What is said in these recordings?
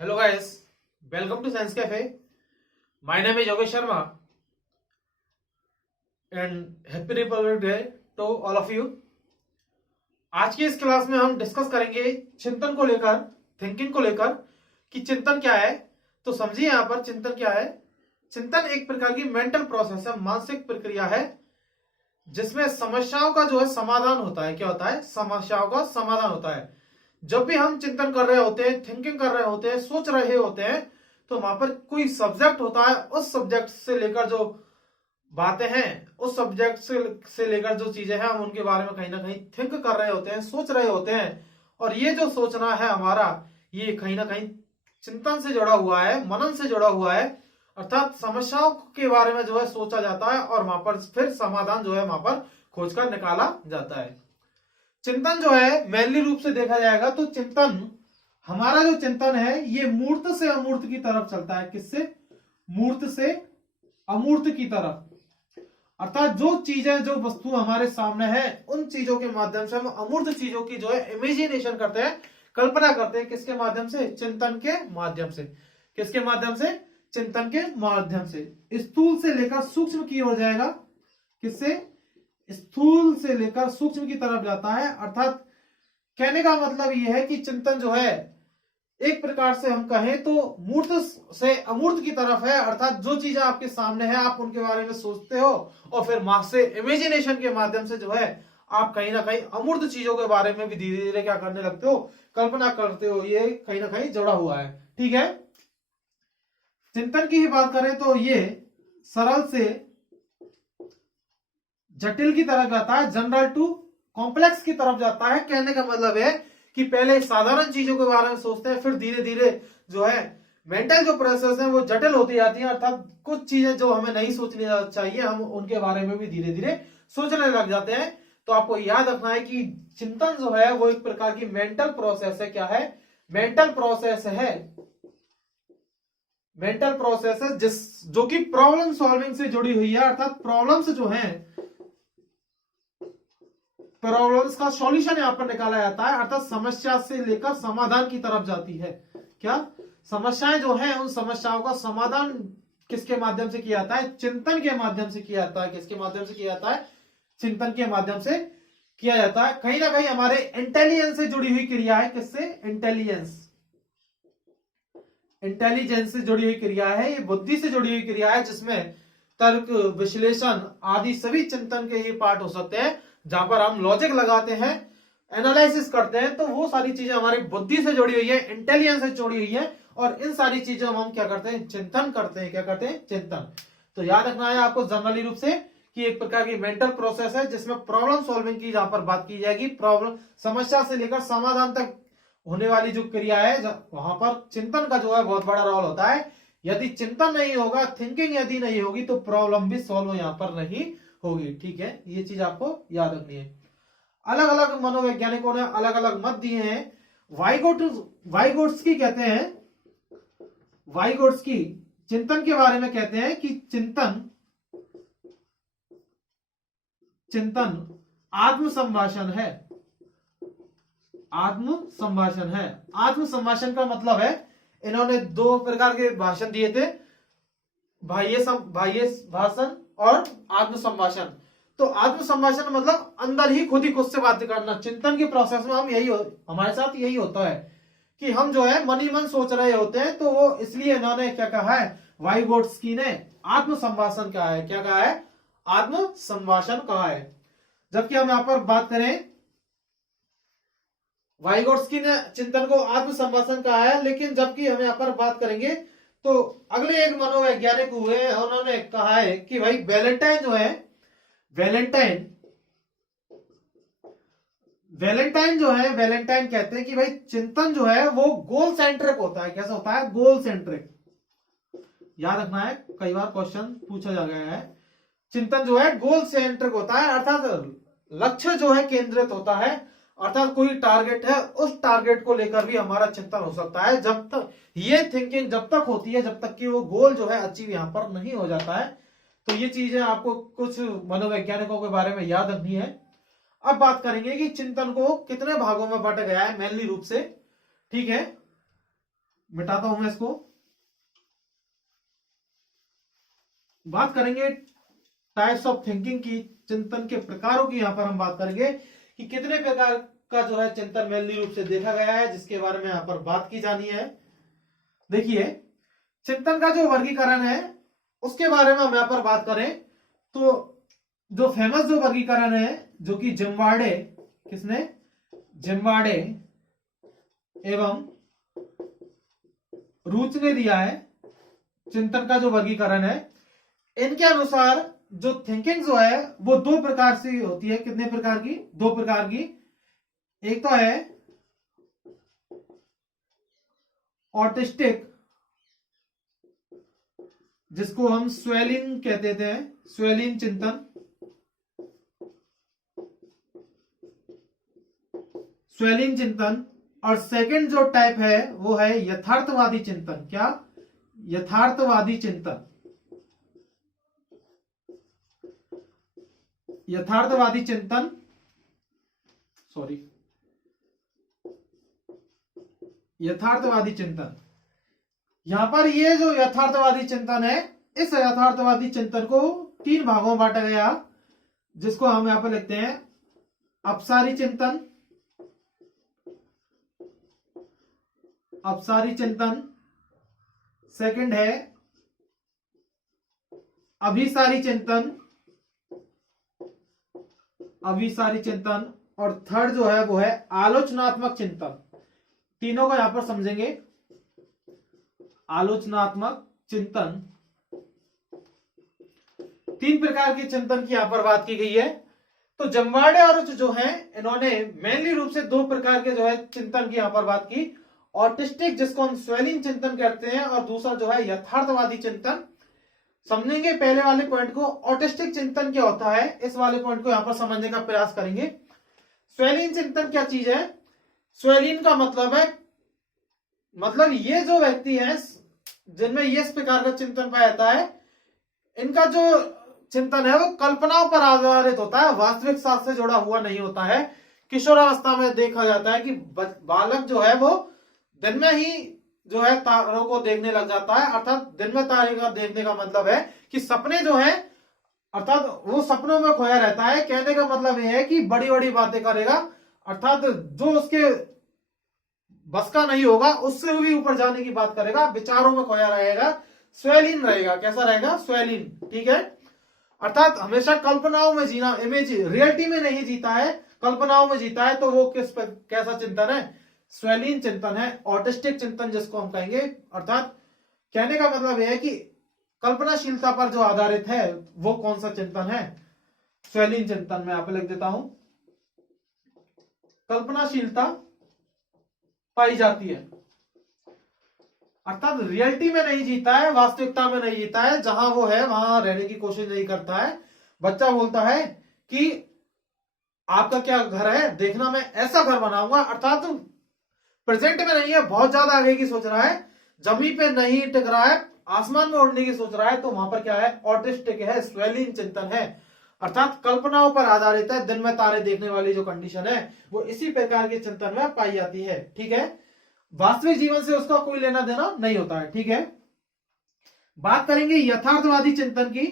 Hello guys, welcome to Science Cafe. My name is Yogesh Sharma and happy Republic Day to all of you. आज की इस class में हम discuss करेंगे चिंतन को लेकर, थिंकिंग को लेकर कि चिंतन क्या है। तो समझिए यहाँ पर चिंतन क्या है। चिंतन एक प्रकार की मेंटल प्रोसेस है, मानसिक प्रक्रिया है जिसमें समस्याओं का जो है समाधान होता है। क्या होता है? समस्याओं का समाधान होता है। जब भी हम चिंतन कर रहे होते हैं, थिंकिंग कर रहे होते हैं, सोच रहे होते हैं, तो वहां पर कोई सब्जेक्ट होता है। उस सब्जेक्ट से लेकर जो बातें हैं, उस सब्जेक्ट से लेकर जो चीजें हैं, हम उनके बारे में कहीं ना कहीं थिंक कर रहे होते हैं, सोच रहे होते हैं। और ये जो सोचना है हमारा, ये कहीं ना कहीं चिंतन से जुड़ा हुआ है, मनन से जुड़ा हुआ है। अर्थात समस्याओं के बारे में जो है सोचा जाता है और वहां पर फिर समाधान जो है वहां पर खोजकर निकाला जाता है। चिंतन जो है मेनली रूप से देखा जाएगा तो चिंतन, हमारा जो चिंतन है ये मूर्त से अमूर्त की तरफ चलता है। किससे? मूर्त से अमूर्त की तरफ। अर्थात जो चीजें, जो वस्तु हमारे सामने है, उन चीजों के माध्यम से हम अमूर्त चीजों की जो है इमेजिनेशन करते हैं, कल्पना करते हैं। किसके माध्यम से? चिंतन के माध्यम से। किसके माध्यम से? चिंतन के माध्यम से। स्थूल से लेकर सूक्ष्म की ओर जाएगा। किससे? स्थूल से लेकर सूक्ष्म की तरफ जाता है। अर्थात कहने का मतलब यह है कि चिंतन जो है एक प्रकार से हम कहें तो मूर्त से अमूर्त की तरफ है। अर्थात जो चीजें आपके सामने है, आप उनके बारे में सोचते हो और फिर वहां से इमेजिनेशन के माध्यम से जो है आप कहीं ना कहीं अमूर्त चीजों के बारे में भी धीरे धीरे क्या करने लगते हो? कल्पना करते हो। ये कहीं ना कहीं जुड़ा हुआ है। ठीक है। चिंतन की ही बात करें तो ये सरल से जटिल की तरफ जाता है, जनरल टू कॉम्प्लेक्स की तरफ जाता है। कहने का मतलब है कि पहले साधारण चीजों के बारे में सोचते हैं, फिर धीरे धीरे जो है मेंटल जो प्रोसेस है वो जटिल होती जाती है। अर्थात कुछ चीजें जो हमें नहीं सोचनी चाहिए, हम उनके बारे में भी धीरे धीरे सोचने लग जाते हैं। तो आपको याद रखना है कि चिंतन जो है वो एक प्रकार की मेंटल प्रोसेस है। क्या है? मेंटल प्रोसेस है। मेंटल प्रोसेस है जो कि प्रॉब्लम सॉल्विंग से जुड़ी हुई है। अर्थात प्रॉब्लम्स जो है, प्रॉब्लम्स का सॉल्यूशन यहां पर निकाला जाता है। अर्थात समस्या से लेकर समाधान की तरफ जाती है। क्या? समस्याएं जो हैं, उन समस्याओं का समाधान किसके माध्यम से किया जाता है? चिंतन के माध्यम से किया जाता है। किसके माध्यम से किया जाता है? चिंतन के माध्यम से किया जाता है। कहीं ना कहीं हमारे इंटेलिजेंस से जुड़ी हुई क्रिया है। किससे? इंटेलिजेंस। इंटेलिजेंस से जुड़ी हुई क्रिया है, ये बुद्धि से जुड़ी हुई क्रिया है, जिसमें तर्क, विश्लेषण आदि सभी चिंतन के ही पार्ट हो सकते हैं। जहां पर हम लॉजिक लगाते हैं, एनालिसिस करते हैं, तो वो सारी चीजें हमारी बुद्धि से जुड़ी हुई है, इंटेलिजेंस से जुड़ी हुई है। और इन सारी चीजों में हम क्या करते हैं? चिंतन करते हैं। क्या करते हैं? चिंतन। तो याद रखना है आपको जनरली रूप से कि एक प्रकार की मेंटल प्रोसेस है जिसमें प्रॉब्लम सॉल्विंग की जहां पर बात की जाएगी, प्रॉब्लम समस्या से लेकर समाधान तक होने वाली जो क्रिया है, वहां पर चिंतन का जो है बहुत बड़ा रोल होता है। यदि चिंतन नहीं होगा, थिंकिंग यदि नहीं होगी, तो प्रॉब्लम भी सॉल्व यहां पर नहीं होगी। ठीक है, ये चीज आपको याद रखनी है। अलग अलग मनोवैज्ञानिकों ने अलग अलग मत दिए हैं। वाइगोट्स्की कहते हैं, वाइगोट्स्की चिंतन के बारे में कहते हैं कि चिंतन आत्म संभाषण है। आत्म संभाषण है। आत्म संभाषण का मतलब है, इन्होंने दो प्रकार के भाषण दिए थे, बाह्य भाषण और आत्म संभाषण। तो आत्म संभाषण मतलब अंदर ही खुद से बात करना। चिंतन के प्रोसेस में हम हमारे साथ यही होता है कि हम जो है मन ही मन सोच रहे होते हैं। तो वो इसलिए इन्होंने क्या कहा है, वाइगोट्स्की ने आत्म संभाषण कहा है। क्या कहा है? आत्म संभाषण कहा है। जबकि हम यहां पर बात करें, वाइगोट्स्की ने चिंतन को आत्म संभाषण कहा है, लेकिन जबकि हम यहां पर बात करेंगे तो अगले एक मनोवैज्ञानिक हुए, उन्होंने कहा है कि भाई वैलेंटाइन जो है, वैलेंटाइन कहते हैं कि भाई चिंतन जो है वो गोल सेंट्रिक होता है। कैसा होता है? गोल सेंट्रिक। याद रखना है, कई बार क्वेश्चन पूछा जा गया है। चिंतन जो है गोल सेंट्रिक होता है, अर्थात लक्ष्य जो है केंद्रित होता है। अर्थात कोई टारगेट है, उस टारगेट को लेकर भी हमारा चिंतन हो सकता है। जब तक ये थिंकिंग जब तक होती है, जब तक कि वो गोल जो है अचीव यहां पर नहीं हो जाता है। तो ये चीजें आपको कुछ मनोवैज्ञानिकों के बारे में याद रखनी है। अब बात करेंगे कि चिंतन को कितने भागों में बांटा गया है मेनली रूप से। ठीक है, मिटाता हूं मैं इसको। बात करेंगे टाइप्स ऑफ थिंकिंग की, चिंतन के प्रकारों की। यहां पर हम बात करेंगे कि कितने प्रकार का जो है चिंतन मेनली रूप से देखा गया है, जिसके बारे में यहां पर बात की जानी है। देखिए, चिंतन का जो वर्गीकरण है उसके बारे में हम यहां पर बात करें तो जो फेमस जो वर्गीकरण है, जो कि जिम्बार्डे, किसने, जिम्बार्डे एवं रूच ने दिया है, चिंतन का जो वर्गीकरण है, इनके अनुसार जो थिंकिंग जो है वो दो प्रकार से होती है। कितने प्रकार की? दो प्रकार की। एक तो है ऑटिस्टिक, जिसको हम स्वेलिन कहते थे, स्वेलिन चिंतन, स्वेलिन चिंतन। और सेकंड जो टाइप है वो है यथार्थवादी चिंतन। क्या? यथार्थवादी चिंतन। यथार्थवादी चिंतन, सॉरी, यथार्थवादी चिंतन। यहां पर ये जो यथार्थवादी चिंतन है, इस यथार्थवादी चिंतन को तीन भागों में बांटा गया, जिसको हम यहां पर लिखते हैं अपसारी चिंतन, अपसारी चिंतन। सेकंड है अभिसारी चिंतन, अभिसारी चिंतन। और थर्ड जो है वो है आलोचनात्मक चिंतन। तीनों को यहां पर समझेंगे। आलोचनात्मक चिंतन, तीन प्रकार के चिंतन की यहां पर बात की गई है। तो जम्बार्डे और रूच जो है, इन्होंने मेनली रूप से दो प्रकार के जो है चिंतन की यहां पर बात की। ऑटिस्टिक, जिसको हम स्वेलिन चिंतन कहते हैं, और दूसरा जो है यथार्थवादी चिंतन। समझेंगे पहले वाले पॉइंट को, ऑटिस्टिक चिंतन क्या होता है, इस वाले पॉइंट को यहां पर समझने का प्रयास करेंगे। स्वेलिन चिंतन क्या चीज है? स्वेलिन का मतलब है, मतलब ये जो व्यक्ति है जिनमें ये इस प्रकार का चिंतन पाया जाता है, इनका जो चिंतन है वो कल्पनाओं पर आधारित होता है, वास्तविक साथ से जुड़ा हुआ नहीं होता है। किशोरावस्था में देखा जाता है कि बालक जो है वो दिन में ही जो है तारों को देखने लग जाता है। अर्थात दिन में तारे का देखने का मतलब है कि सपने जो है, अर्थात वो सपनों में खोया रहता है। कहने का मतलब यह है कि बड़ी बड़ी बातें करेगा, अर्थात जो उसके बस का नहीं होगा उससे भी ऊपर जाने की बात करेगा, विचारों में खोया रहेगा, स्वेलिन रहेगा। कैसा रहेगा? स्वेलिन। ठीक है, अर्थात हमेशा कल्पनाओं में जीना, इमेज, रियलिटी में नहीं जीता है, कल्पनाओं में जीता है। तो वो कैसा चिंतन है? स्वेलिन चिंतन है, ऑटिस्टिक चिंतन जिसको हम कहेंगे। अर्थात कहने का मतलब यह है कि कल्पनाशीलता पर जो आधारित है वो कौन सा चिंतन है? स्वेलिन चिंतन। मैं आप लिख देता हूं, कल्पनाशीलता पाई जाती है, अर्थात रियलिटी में नहीं जीता है, वास्तविकता में नहीं जीता है, जहां वो है वहां रहने की कोशिश नहीं करता है। बच्चा बोलता है कि आपका क्या घर है, देखना मैं ऐसा घर बनाऊंगा, अर्थात प्रेजेंट में नहीं है, बहुत ज्यादा आगे की सोच रहा है, जमीन पे नहीं टिक रहा है, आसमान में उड़ने की सोच रहा है। तो वहां पर क्या है? ऑटिस्टिक है, स्वेलिन चिंतन है, अर्थात कल्पनाओं पर आधारित है। दिन में तारे देखने वाली जो कंडीशन है वो इसी प्रकार के चिंतन में पाई जाती है। ठीक है, वास्तविक जीवन से उसका कोई लेना देना नहीं होता है। ठीक है, बात करेंगे यथार्थवादी चिंतन की।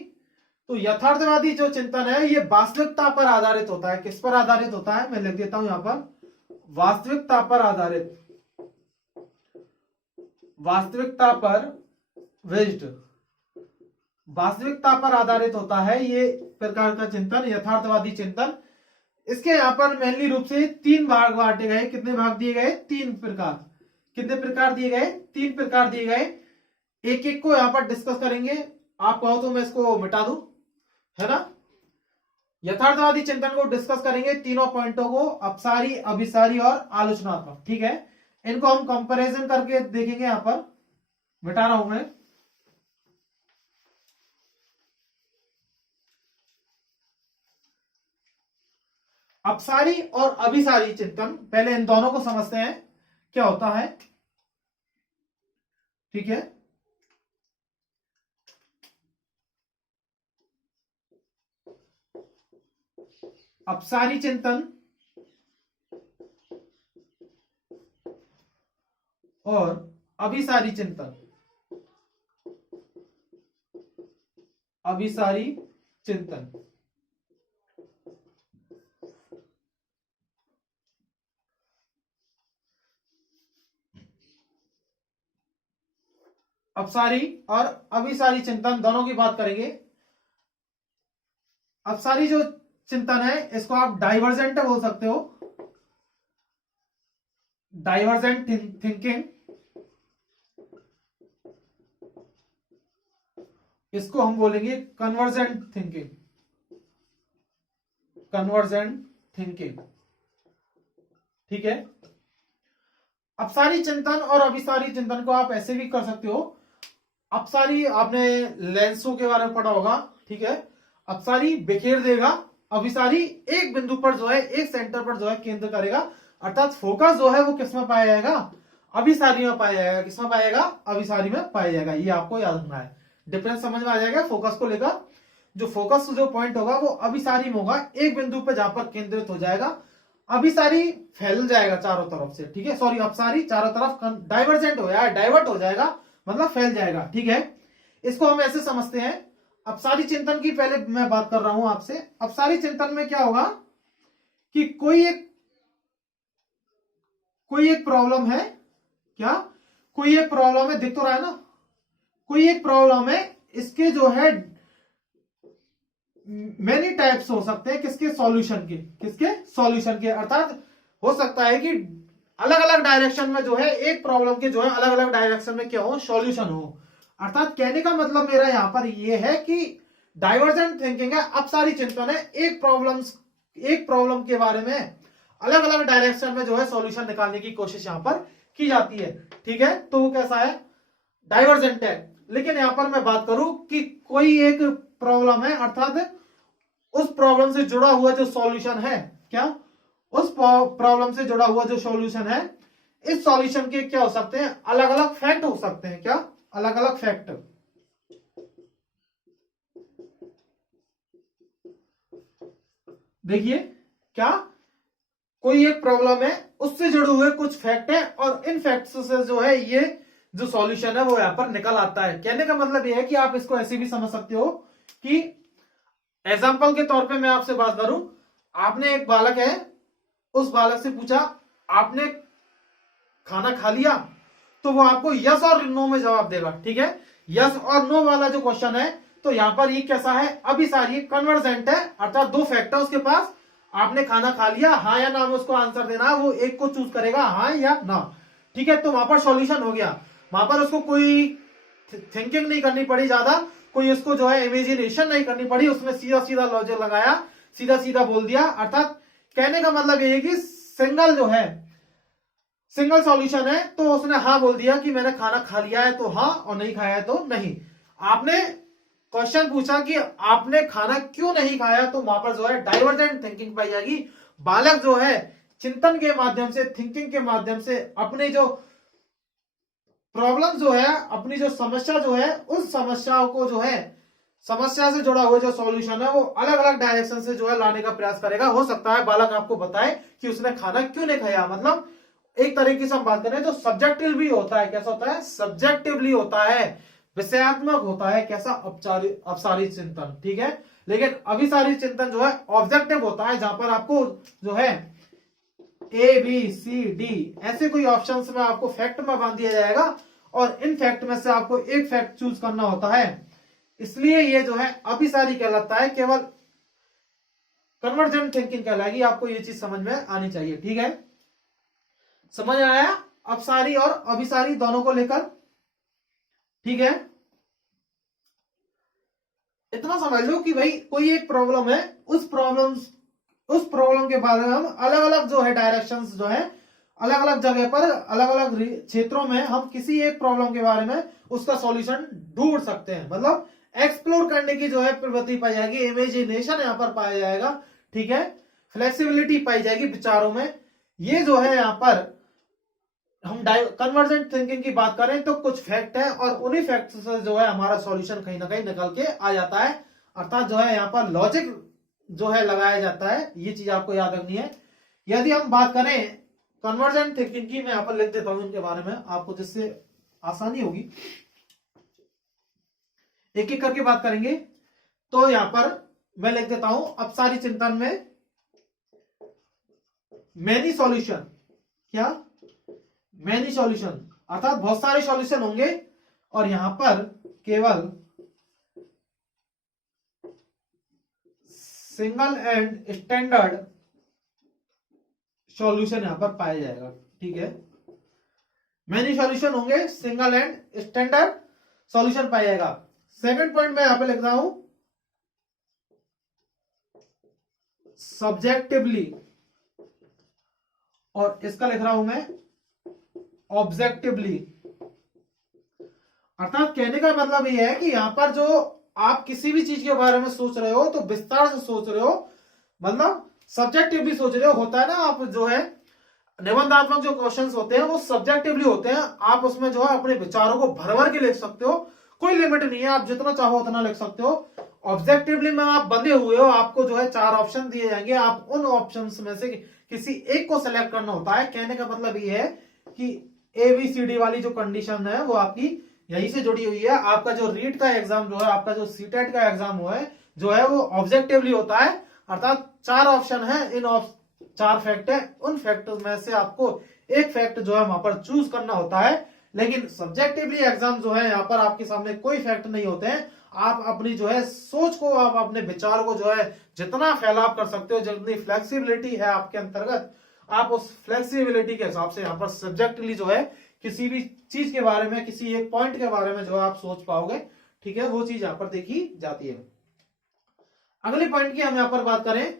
तो यथार्थवादी जो चिंतन है ये वास्तविकता पर आधारित होता है। किस पर आधारित होता है? मैं लिख देता हूं यहां पर, वास्तविकता पर आधारित, वास्तविकता पर बेस्ड, वास्तविकता पर आधारित होता है ये प्रकार का चिंतन, यथार्थवादी चिंतन। इसके यहां पर मेनली रूप से तीन भाग बांटे गए। कितने भाग दिए गए? तीन प्रकार। कितने प्रकार दिए गए? तीन प्रकार दिए गए। एक एक को यहां पर डिस्कस करेंगे। आप कहो तो मैं इसको मिटा दूं, है ना। यथार्थवादी चिंतन को डिस्कस करेंगे, तीनों पॉइंटों को, अपसारी, अभिसारी और आलोचनात्मक। ठीक है, इनको हम कंपैरिजन करके देखेंगे। यहां पर मिटा रहा हूं मैं। अपसारी और अभिसारी चिंतन, पहले इन दोनों को समझते हैं क्या होता है। ठीक है, अपसारी चिंतन और अभिसारी चिंतन, अभिसारी चिंतन। अपसारी और अभिसारी चिंतन दोनों की बात करेंगे। अपसारी जो चिंतन है इसको आप डाइवर्जेंट बोल सकते हो, डाइवर्जेंट थिंकिंग। इसको हम बोलेंगे कन्वर्जेंट थिंकिंग, कन्वर्जेंट थिंकिंग। ठीक है। अपसारी चिंतन और अभिसारी चिंतन को आप ऐसे भी कर सकते हो। अपसारी आपने लेंसों के बारे में पढ़ा होगा, ठीक है। अपसारी बिखेर देगा, अभिसारी एक बिंदु पर जो है, एक सेंटर पर जो है केंद्र करेगा, अर्थात फोकस जो है वो किसमें पाया जाएगा, अभिसारी में पाया जाएगा। किसमें पाया जाएगा, अभिसारी में पाया जाएगा। ये आपको याद रखना है, डिफरेंस समझ में आ जाएगा फोकस को लेकर। जो फोकस जो पॉइंट होगा वो अभिसारी में होगा, एक बिंदु पर जहां पर केंद्रित हो जाएगा। अभिसारी फैल जाएगा चारों तरफ से, ठीक है। सॉरी, अपसारी चारों तरफ डाइवर्जेंट हो जाएगा, डाइवर्ट हो जाएगा, मतलब फैल जाएगा, ठीक है। इसको हम ऐसे समझते हैं। अपसारी चिंतन की पहले मैं बात कर रहा हूं आपसे। अपसारी चिंतन में क्या होगा कि कोई एक प्रॉब्लम है, क्या कोई एक प्रॉब्लम है, दिख तो रहा है ना, कोई एक प्रॉब्लम है, इसके जो है मेनी टाइप्स हो सकते हैं, किसके सॉल्यूशन के, किसके सॉल्यूशन के। अर्थात हो सकता है कि अलग अलग डायरेक्शन में जो है एक प्रॉब्लम के जो है अलग अलग डायरेक्शन में क्या हो, सॉल्यूशन हो। अर्थात कहने का मतलब मेरा यहां पर यह है कि डाइवर्जेंट थिंकिंग है, अपसारी चिंतन है। एक प्रॉब्लम के बारे में अलग अलग डायरेक्शन में जो है सॉल्यूशन निकालने की कोशिश यहां पर की जाती है, ठीक है। तो वो कैसा है, डाइवर्जेंट है। लेकिन यहां पर मैं बात करूं कि कोई एक प्रॉब्लम है, अर्थात उस प्रॉब्लम से जुड़ा हुआ जो सॉल्यूशन है, क्या उस प्रॉब्लम से जुड़ा हुआ जो सॉल्यूशन है, इस सॉल्यूशन के क्या हो सकते हैं, अलग अलग फैक्ट हो सकते हैं। क्या अलग अलग फैक्ट, देखिए, क्या कोई एक प्रॉब्लम है, उससे जुड़े हुए कुछ फैक्ट है, और इन फैक्ट्स से जो है ये जो सॉल्यूशन है वो यहां पर निकल आता है। कहने का मतलब ये है कि आप इसको ऐसे भी समझ सकते हो कि एग्जाम्पल के तौर पे मैं आपसे बात करूं, आपने एक बालक है, उस बालक से पूछा आपने खाना खा लिया, तो वो आपको यस और नो में जवाब देगा, ठीक है। यस और नो वाला जो क्वेश्चन है, तो यहां पर ये कैसा है, अभिसारी कन्वर्जेंट है, अर्थात दो फैक्टर उसके पास, आपने खाना खा लिया, हाँ या ना में उसको आंसर देना, वो एक को चूज करेगा, हाँ या ना, ठीक है। तो वहां पर सॉल्यूशन हो गया, वहां पर उसको कोई थिंकिंग नहीं करनी पड़ी ज्यादा, कोई उसको जो है इमेजिनेशन नहीं करनी पड़ी, उसने सीधा सीधा लॉजिक लगाया, सीधा सीधा बोल दिया। अर्थात कहने का मतलब ये है कि सिंगल सॉल्यूशन है, तो उसने हाँ बोल दिया कि मैंने खाना खा लिया है तो हाँ, और नहीं खाया है तो नहीं। आपने क्वेश्चन पूछा कि आपने खाना क्यों नहीं खाया, तो वहां पर जो है डाइवर्जेंट थिंकिंग पाई जाएगी। बालक जो है चिंतन के माध्यम से, थिंकिंग के माध्यम से अपने जो प्रॉब्लम जो है, अपनी जो समस्या जो है, उस समस्याओं को जो है, समस्या से जुड़ा हुआ जो सॉल्यूशन है वो अलग अलग डायरेक्शन से जो है लाने का प्रयास करेगा। हो सकता है बालक आपको बताए कि उसने खाना क्यों नहीं खाया, मतलब एक तरीके से हम बात करें तो सब्जेक्टिव भी होता है। कैसा होता है, सब्जेक्टिवली होता है, विषयात्मक होता है। कैसा, अपसारी चिंतन, ठीक है। लेकिन अभिसारी चिंतन जो है ऑब्जेक्टिव होता है, जहां पर आपको जो है ए बी सी डी ऐसे कोई ऑप्शंस में आपको फैक्ट में बांध दिया जाएगा, और इन फैक्ट में से आपको एक फैक्ट चूज करना होता है। इसलिए ये जो है अभिसारी कहलाता है, केवल कन्वर्जेंट थिंकिंग कहलाएगी। आपको ये चीज समझ में आनी चाहिए, ठीक है। समझ आया अपसारी और अभिसारी दोनों को लेकर, ठीक है। इतना समझ लो कि भाई कोई एक प्रॉब्लम है, उस प्रॉब्लम के बारे में हम अलग अलग जो है डायरेक्शंस जो है, अलग अलग जगह पर, अलग अलग क्षेत्रों में हम किसी एक प्रॉब्लम के बारे में उसका सॉल्यूशन ढूंढ सकते हैं। मतलब एक्सप्लोर करने की जो है प्रवृत्ति पाई जाएगी, इमेजिनेशन यहां पर पाया जाएगा, ठीक है। फ्लेक्सिबिलिटी पाई जाएगी विचारों में। ये जो है यहां पर हम कन्वर्जेंट थिंकिंग की बात करें तो कुछ फैक्ट है, और उन्हीं फैक्ट से जो है हमारा सॉल्यूशन कहीं ना कहीं निकल के आ जाता है। अर्थात जो है यहाँ पर लॉजिक जो है लगाया जाता है। ये चीज आपको याद रखनी है। यदि हम बात करें कन्वर्जेंट थिंकिंग की, मैं यहाँ पर लिख देता हूं इनके बारे में आपको, जिससे आसानी होगी। एक एक करके बात करेंगे। तो यहां पर मैं लिख देता हूं अपसारी चिंतन में मैनी सॉल्यूशन। क्या? मैनी सॉल्यूशन अर्थात बहुत सारे सॉल्यूशन होंगे और यहां पर केवल सिंगल एंड स्टैंडर्ड सॉल्यूशन यहां पर पाया जाएगा। ठीक है, मैनी सॉल्यूशन होंगे, सिंगल एंड स्टैंडर्ड सॉल्यूशन पाया जाएगा। सेकंड पॉइंट में यहां पे लिख रहा हूं सब्जेक्टिवली, और इसका लिख रहा हूं मैं ऑब्जेक्टिवली। अर्थात कहने का मतलब यह है कि यहां पर जो आप किसी भी चीज के बारे में सोच रहे हो तो विस्तार से सोच रहे हो, मतलब सब्जेक्टिवली सोच रहे हो। होता है ना, आप जो है निबंधात्मक जो क्वेश्चंस होते हैं वो सब्जेक्टिवली होते हैं। आप उसमें जो है अपने विचारों को भर भर के लिख सकते हो, कोई लिमिट नहीं है, आप जितना चाहो उतना लिख सकते हो। ऑब्जेक्टिवली में आप बंधे हुए हो, आपको जो है 4 ऑप्शन दिए जाएंगे, आप उन ऑप्शंस में से किसी एक को सिलेक्ट करना होता है। कहने का मतलब ये है कि ABCD वाली जो कंडीशन है वो आपकी यहीं से जुड़ी हुई है। आपका जो रीट का एग्जाम जो है, आपका जो सीटेट का एग्जाम जो है वो ऑब्जेक्टिवली होता है। अर्थात 4 ऑप्शन है, इन 4 फैक्ट है, उन फैक्ट में से आपको एक फैक्ट जो है वहां पर चूज करना होता है। लेकिन सब्जेक्टिवली एग्जाम जो है यहाँ पर आपके सामने कोई फैक्ट नहीं होते हैं। आप अपनी जो है सोच को, आप अपने विचार को जो है जितना फैलाव कर सकते हो, जितनी फ्लेक्सिबिलिटी है आपके अंतर्गत, आप उस फ्लेक्सिबिलिटी के हिसाब से यहाँ पर सब्जेक्टली जो है किसी भी चीज के बारे में, किसी एक पॉइंट के बारे में जो आप सोच पाओगे। ठीक है, वो चीज यहाँ पर देखी जाती है। अगले पॉइंट की हम यहाँ पर बात करें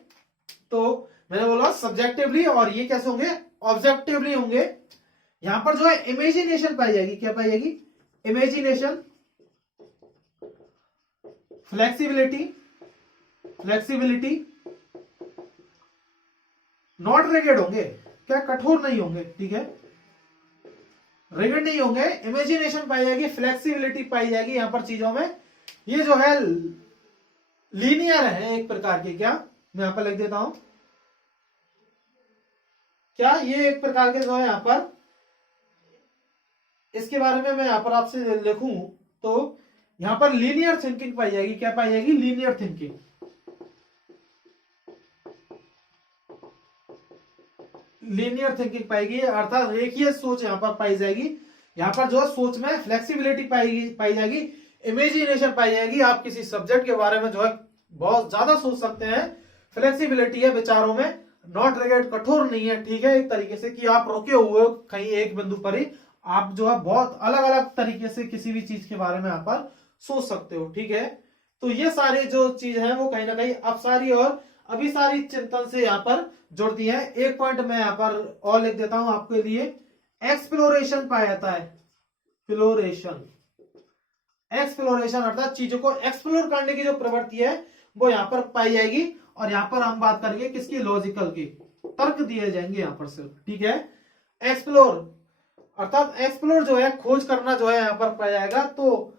तो मैंने बोला सब्जेक्टिवली, और ये कैसे होंगे? ऑब्जेक्टिवली होंगे। यहां पर जो है इमेजिनेशन पाई जाएगी। क्या पाई जाएगी? Imagination, flexibility, flexibility, not rigid होंगे। क्या? कठोर नहीं होंगे। ठीक है, रिगिड नहीं होंगे। इमेजिनेशन पाई जाएगी, फ्लेक्सिबिलिटी पाई जाएगी यहां पर चीजों में। ये जो है लीनियर है एक प्रकार के। क्या? मैं यहां पर लिख देता हूं, क्या ये एक प्रकार के जो है यहां पर, इसके बारे में मैं यहां पर आपसे लिखूं तो यहां पर लीनियर थिंकिंग पाई जाएगी। क्या पाई जाएगी? Linear thinking. लीनियर थिंकिंग पाएगी, अर्थात रेखीय सोच यहां पर पाई जाएगी। यहां पर जो सोच में फ्लेक्सिबिलिटी पाई जाएगी, इमेजिनेशन पाई जाएगी। आप किसी सब्जेक्ट के बारे में जो है बहुत ज्यादा सोच सकते हैं। फ्लेक्सिबिलिटी है विचारों में, नॉट रिगिड, कठोर नहीं है। ठीक है, एक तरीके से कि आप रुके हुए हो कहीं एक बिंदु पर ही, आप जो है बहुत अलग अलग तरीके से किसी भी चीज के बारे में यहाँ पर सोच सकते हो। ठीक है, तो ये सारी जो चीज है वो कहीं ना कहीं अपसारी और अभिसारी चिंतन से यहाँ पर जुड़ती है। एक पॉइंट मैं यहाँ पर और लिख देता हूं आपके लिए, एक्सप्लोरेशन पाया जाता है। फ्लोरेशन, एक्सप्लोरेशन अर्थात चीजों को एक्सप्लोर करने की जो प्रवृत्ति है वो यहाँ पर पाई जाएगी। और यहाँ पर हम बात करेंगे किसकी? लॉजिकल की। तर्क दिए जाएंगे यहाँ पर सिर्फ। ठीक है, एक्सप्लोर अर्थात एक्सप्लोर जो है खोज करना जो है यहाँ पर पाया जाएगा। तो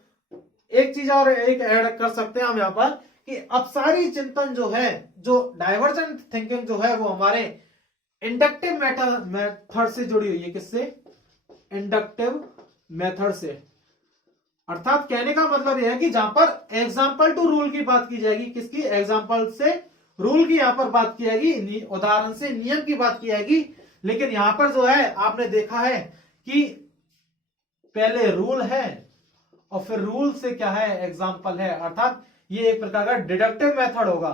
एक चीज और एक ऐड कर सकते हैं हम यहाँ पर कि अपसारी चिंतन जो है, जो डाइवर्जेंट थिंकिंग जो है वो हमारे इंडक्टिव मेथड से जुड़ी हुई है। किससे? इंडक्टिव मेथड से। अर्थात कहने का मतलब यह है कि जहां पर एग्जाम्पल टू रूल की बात की जाएगी, किसकी? एग्जाम्पल से रूल की यहां पर बात की जाएगी, उदाहरण से नियम की बात की जाएगी। लेकिन यहां पर जो है आपने देखा है कि पहले रूल है और फिर रूल से क्या है? एग्जाम्पल है। अर्थात ये एक प्रकार का डिडक्टिव मेथड होगा।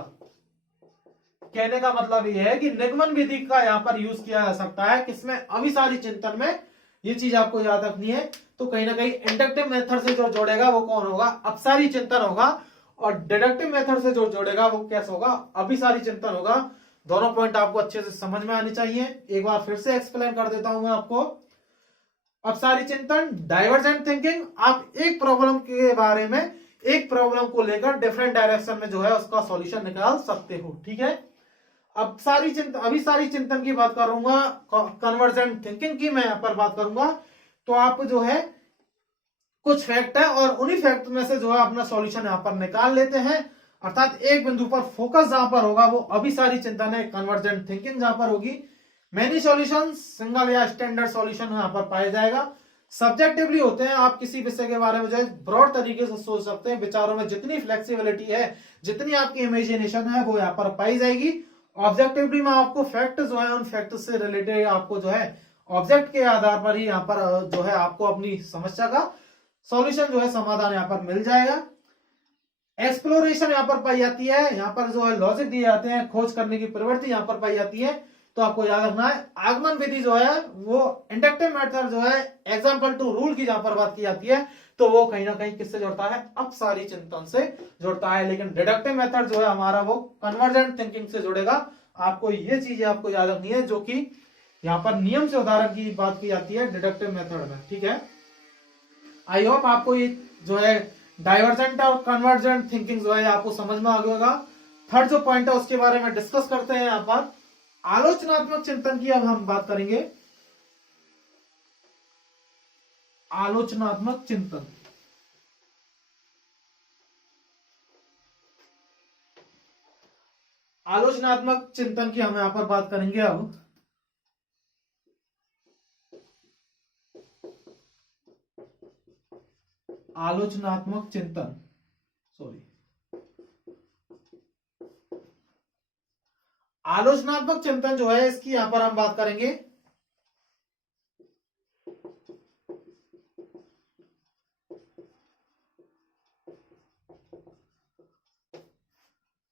कहने का मतलब यह है कि निगमन विधि का यहां पर यूज किया जा सकता है। किसमें? अभिसारी चिंतन में। ये चीज आपको याद रखनी है। तो कहीं ना कहीं इंडक्टिव मेथड से जो जोड़ेगा वो कौन होगा? अपसारी चिंतन होगा। और डिडक्टिव मेथड से जो जोड़ेगा वो कैसे होगा? अभिसारी चिंतन होगा। दोनों पॉइंट आपको अच्छे से समझ में आने चाहिए। एक बार फिर से एक्सप्लेन कर देता हूं मैं आपको। अपसारी चिंतन, डाइवर्जेंट थिंकिंग, आप एक प्रॉब्लम के बारे में, एक प्रॉब्लम को लेकर डिफरेंट डायरेक्शन में जो है उसका सॉल्यूशन निकाल सकते हो। ठीक है, अभिसारी चिंतन की बात करूंगा, कन्वर्जेंट थिंकिंग की मैं यहां पर बात करूंगा। तो आप जो है कुछ फैक्ट है और उन्हीं फैक्ट में से जो है अपना सॉल्यूशन यहां पर निकाल लेते हैं। अर्थात एक बिंदु पर फोकस जहां पर होगा वो अभिसारी चिंतन है। कन्वर्जेंट थिंकिंग जहां पर होगी, मैनी सॉल्यूशन, सिंगल या स्टैंडर्ड सॉल्यूशन यहां पर पाया जाएगा। सब्जेक्टिवली होते हैं, आप किसी विषय के बारे में जो है ब्रॉड तरीके से सोच सकते हैं, विचारों में जितनी फ्लेक्सिबिलिटी है, जितनी आपकी इमेजिनेशन है वो यहाँ पर पाई जाएगी। ऑब्जेक्टिवली में आपको फैक्ट जो है उन फैक्ट से रिलेटेड आपको जो है ऑब्जेक्ट के आधार पर ही यहाँ पर जो है आपको अपनी समस्या का सॉल्यूशन जो है समाधान यहाँ पर मिल जाएगा। एक्सप्लोरेशन यहाँ पर पाई जाती है, यहाँ पर जो है लॉजिक दिए जाते हैं, खोज करने की प्रवृत्ति यहाँ पर पाई जाती है। तो आपको याद रखना है आगमन विधि जो है वो इंडक्टिव मेथड जो है एग्जाम्पल टू रूल की जहां पर बात की जाती है तो वो कहीं ना कहीं किससे जुड़ता है, अपसारी चिंतन से जुड़ता है। लेकिन डिडक्टिव मेथड जो है हमारा वो कन्वर्जेंट थिंकिंग से जुड़ेगा। आपको ये चीजें आपको याद रखनी है जो कि यहाँ पर नियम से उदाहरण की बात की जाती है डिडक्टिव मेथड में। ठीक है, आई होप आपको ये जो है डाइवर्जेंट और कन्वर्जेंट थिंकिंग जो है आपको समझ में आ गया होगा। थर्ड जो पॉइंट है उसके बारे में डिस्कस करते हैं। यहाँ पर आलोचनात्मक चिंतन की अब हम बात करेंगे। आलोचनात्मक चिंतन, आलोचनात्मक चिंतन की हम यहां पर बात करेंगे। अब आलोचनात्मक चिंतन, सॉरी, आलोचनात्मक चिंतन जो है इसकी यहां पर हम बात करेंगे।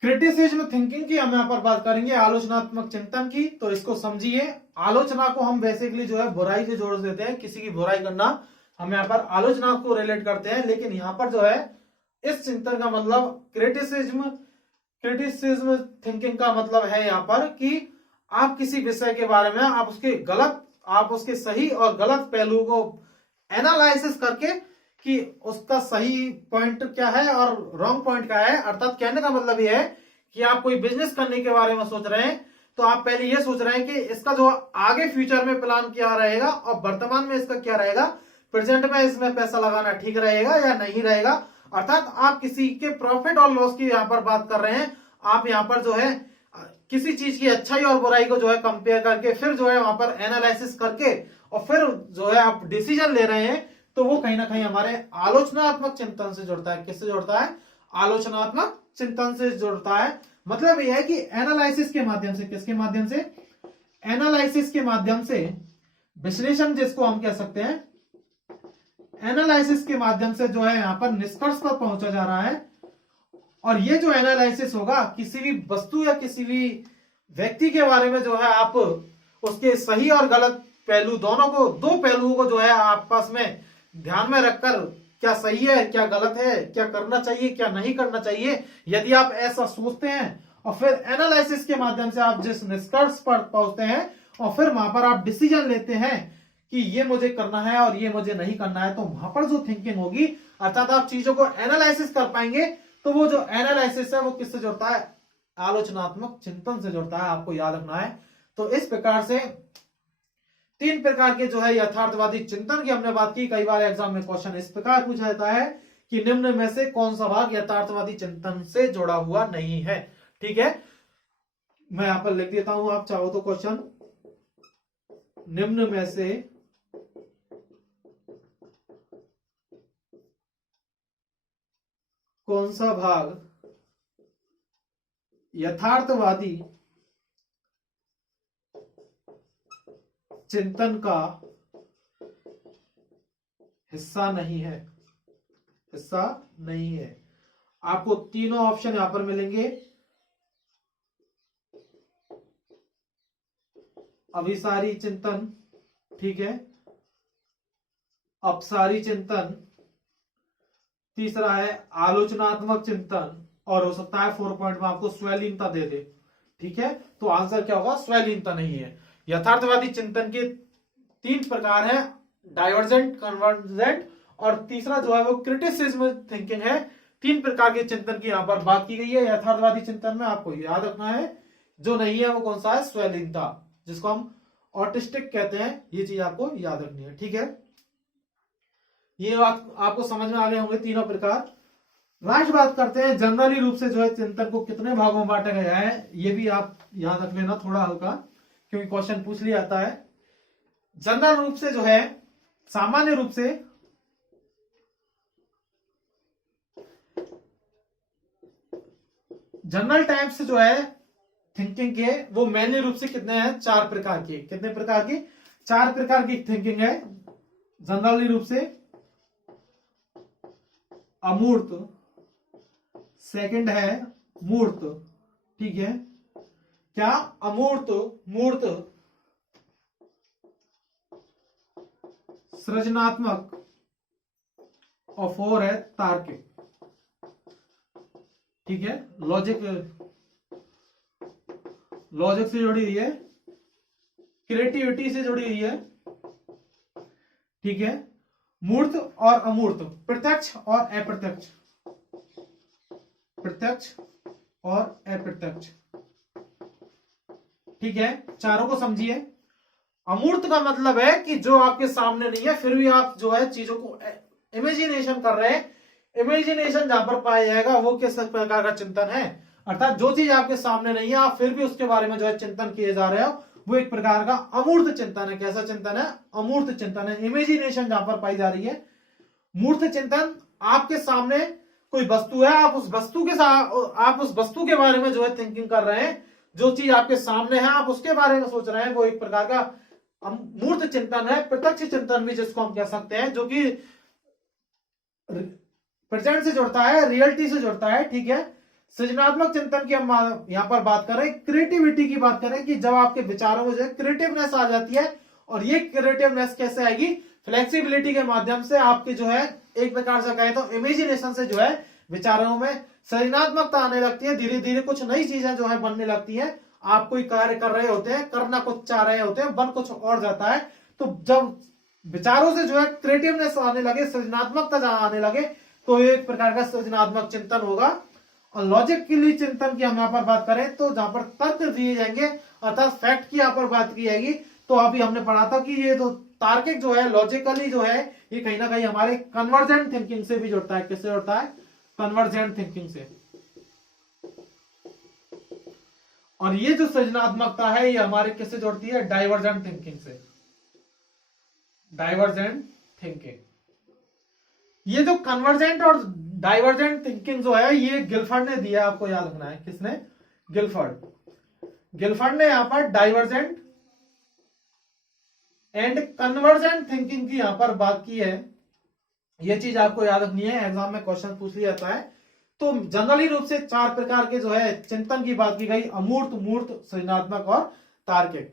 क्रिटिसिज्म थिंकिंग की हम यहां पर बात करेंगे, आलोचनात्मक चिंतन की। तो इसको समझिए, आलोचना को हम बेसिकली जो है बुराई से जोड़ देते हैं, किसी की बुराई करना हम यहाँ पर आलोचना को रिलेट करते हैं। लेकिन यहाँ पर जो है इस चिंतन का मतलब क्रिटिसिज्म थिंकिंग का मतलब है यहाँ पर कि आप किसी विषय के बारे में आप उसके सही और गलत पहलुओं को एनालिसिस करके कि उसका सही पॉइंट क्या है और रॉन्ग पॉइंट क्या है। अर्थात कहने का मतलब ये है कि आप कोई बिजनेस करने के बारे में सोच रहे हैं तो आप पहले ये सोच रहे हैं कि इसका जो आगे फ्यूचर में प्लान क्या रहेगा और वर्तमान में इसका क्या रहेगा, प्रेजेंट में इसमें पैसा लगाना ठीक रहेगा या नहीं रहेगा। अर्थात आप किसी के प्रॉफिट और लॉस की यहाँ पर बात कर रहे हैं। आप यहाँ पर जो है किसी चीज की अच्छाई और बुराई को जो है कंपेयर करके फिर जो है वहां पर एनालिसिस करके और फिर जो है आप डिसीजन ले रहे हैं। तो वो कहीं ना कहीं हमारे आलोचनात्मक चिंतन से जुड़ता है। किससे जुड़ता है? आलोचनात्मक चिंतन से जुड़ता है। मतलब यह है कि एनालिसिस के माध्यम से, किसके माध्यम से? एनालिसिस के माध्यम से, विश्लेषण जिसको हम कह सकते हैं, एनालिसिस के माध्यम से जो है यहां पर निष्कर्ष पर पहुंचा जा रहा है। और ये जो एनालिसिस होगा किसी भी वस्तु या किसी भी व्यक्ति के बारे में जो है आप उसके सही और गलत पहलू दोनों को, दो पहलुओं को जो है आपस में ध्यान में रखकर क्या सही है क्या गलत है, क्या करना चाहिए क्या नहीं करना चाहिए, यदि आप ऐसा सोचते हैं और फिर एनालिसिस के माध्यम से आप जिस निष्कर्ष पर पहुंचते हैं और फिर वहां पर आप डिसीजन लेते हैं कि ये मुझे करना है और ये मुझे नहीं करना है, तो वहां पर जो थिंकिंग होगी अर्थात आप चीजों को एनालिसिस कर पाएंगे। तो वो जो एनालिसिस है वो किससे जुड़ता है? आलोचनात्मक चिंतन से जुड़ता है। आपको याद रखना है। तो इस प्रकार से तीन प्रकार के जो है यथार्थवादी चिंतन की हमने बात की। कई बार एग्जाम में क्वेश्चन इस प्रकार पूछा जाता है कि निम्न में से कौन सा भाग यथार्थवादी चिंतन से जुड़ा हुआ नहीं है। ठीक है, मैं यहां पर लिख देता हूं, आप चाहो तो क्वेश्चन, निम्न में से कौन सा भाग यथार्थवादी चिंतन का हिस्सा नहीं है, हिस्सा नहीं है। आपको तीनों ऑप्शन यहां पर मिलेंगे। अभिसारी चिंतन, ठीक है, अपसारी चिंतन, तीसरा है आलोचनात्मक चिंतन, और हो सकता है 4 पॉइंट में आपको स्वलीनता दे दे। ठीक है, तो आंसर क्या होगा? स्वलीनता नहीं है। यथार्थवादी चिंतन के 3 प्रकार हैं, डाइवर्जेंट, कन्वर्जेंट और तीसरा जो है वो क्रिटिसिज्म थिंकिंग है। 3 प्रकार के चिंतन की यहां पर बात की गई है यथार्थवादी चिंतन में। आपको याद रखना है जो नहीं है वो कौन सा है? स्वलीनता, जिसको हम ऑटिस्टिक कहते हैं। ये चीज आपको याद रखनी है। ठीक है, ये बात आपको समझ में आ गए होंगे तीनों प्रकार। लास्ट बात करते हैं जनरली रूप से जो है चिंतन को कितने भागों में बांटा गया है। ये भी आप याद रख लेना थोड़ा हल्का, क्योंकि क्वेश्चन पूछ लिया जाता है। जनरल रूप से जो है सामान्य रूप से जनरल टाइप्स जो है थिंकिंग के वो मेनली रूप से कितने हैं, 4 प्रकार की। कितने प्रकार की? 4 प्रकार की थिंकिंग है जनरली रूप से। अमूर्त, सेकंड है मूर्त, ठीक है, क्या? अमूर्त, मूर्त, सृजनात्मक, और 4 है तार्किक, ठीक है। लॉजिक से जुड़ी हुई है, क्रिएटिविटी से जुड़ी हुई है, ठीक है। मूर्त और अमूर्त, प्रत्यक्ष और अप्रत्यक्ष, प्रत्यक्ष और अप्रत्यक्ष, ठीक है। चारों को समझिए। अमूर्त का मतलब है कि जो आपके सामने नहीं है फिर भी आप जो है चीजों को इमेजिनेशन कर रहे हैं। इमेजिनेशन जहां पर पाया जाएगा वो किस प्रकार का चिंतन है, अर्थात जो चीज आपके सामने नहीं है आप फिर भी उसके बारे में जो है चिंतन किए जा रहे हो, वो एक प्रकार का अमूर्त चिंतन है। कैसा चिंतन है? अमूर्त चिंतन है। इमेजिनेशन जहां पर पाई जा रही है। मूर्त चिंतन, आपके सामने कोई वस्तु है, आप उस वस्तु के साथ आप उस वस्तु के बारे में जो है थिंकिंग कर रहे हैं। जो चीज आपके सामने है आप उसके बारे में सोच रहे हैं, वो एक प्रकार का मूर्त चिंतन है। प्रत्यक्ष चिंतन भी जिसको हम कह सकते हैं, जो कि प्रेजेंट से जुड़ता है, रियलिटी से जुड़ता है, ठीक है। सृजनात्मक चिंतन की हम यहां पर बात करें, क्रिएटिविटी की बात करें कि जब आपके विचारों में जो है क्रिएटिवनेस आ जाती है, और ये क्रिएटिवनेस कैसे आएगी? फ्लेक्सिबिलिटी के माध्यम से। आपके जो है एक प्रकार से कहें तो इमेजिनेशन से जो है विचारों में सृजनात्मकता आने लगती है। धीरे धीरे कुछ नई चीजें जो है बनने लगती हैं। आप कोई कार्य कर रहे होते हैं, करना कुछ चाह रहे होते हैं, बन कुछ और जाता है। तो जब विचारों से जो है क्रिएटिवनेस आने लगे, सृजनात्मकता जहां आने लगे, तो एक प्रकार का सृजनात्मक चिंतन होगा। और लॉजिकली चिंतन की हम यहाँ पर बात करें तो जहां पर तर्क दिए जाएंगे, अर्थात फैक्ट की यहाँ पर बात की जाएगी। तो अभी हमने पढ़ा था कि ये तो तार्किक जो है, लॉजिकली जो है, ये कहीं ना कहीं हमारे कन्वर्जेंट थिंकिंग से भी जुड़ता है। किससे जुड़ता है? कन्वर्जेंट थिंकिंग से। और ये जो सृजनात्मकता है ये हमारे किससे जुड़ती है? डाइवर्जेंट थिंकिंग से। डाइवर्जेंट थिंकिंग, ये जो कन्वर्जेंट और डाइवर्जेंट थिंकिंग जो है ये गिलफर्ड ने दिया, आपको याद रखना है। किसने? गिलफर्ड ने यहां पर डाइवर्जेंट एंड कन्वर्जेंट थिंकिंग की यहां पर बात की है। यह चीज आपको याद रखनी है, एग्जाम में क्वेश्चन पूछ लिया जाता है। तो जनरली रूप से 4 प्रकार के जो है चिंतन की बात की गई, अमूर्त, मूर्त, सृजनात्मक और तार्किक।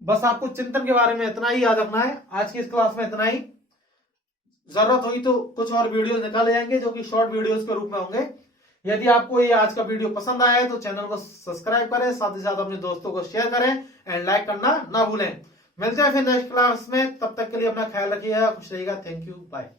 बस आपको चिंतन के बारे में इतना ही याद रखना है। आज की इस क्लास में इतना ही। जरूरत हुई तो कुछ और वीडियो निकाले जाएंगे जो कि शॉर्ट वीडियोस के रूप में होंगे। यदि आपको ये आज का वीडियो पसंद आया है तो चैनल को सब्सक्राइब करें, साथ ही साथ अपने दोस्तों को शेयर करें एंड लाइक करना ना भूलें। मिलते हैं फिर नेक्स्ट क्लास में, तब तक के लिए अपना ख्याल रखिएगा, खुश रहिएगा। Thank you, bye.